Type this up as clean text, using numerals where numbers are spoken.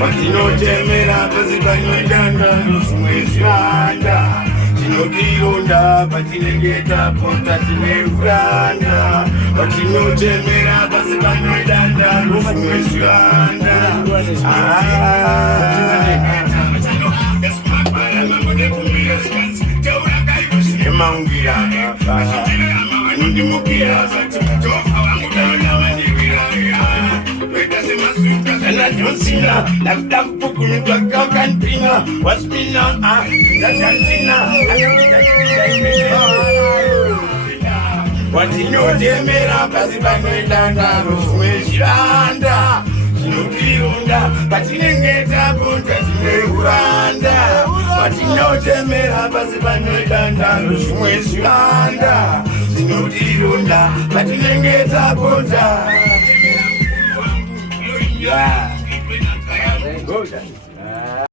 Watinotemera pasi panoitanga nosumwezvanda tinotironda patinenge tapota tineuranda watinotemera pasi panoitanga nosumwezvanda emaungirana ndimukira I don't see now, like that book with the cock and pinna. What's me now? What you know, they made up as if I made that Rwanda. You know, but you didn't get up on Rwanda. But you know, they made up as if I made that Rwanda. You know, but you didn't get up on that. Yeah. Good.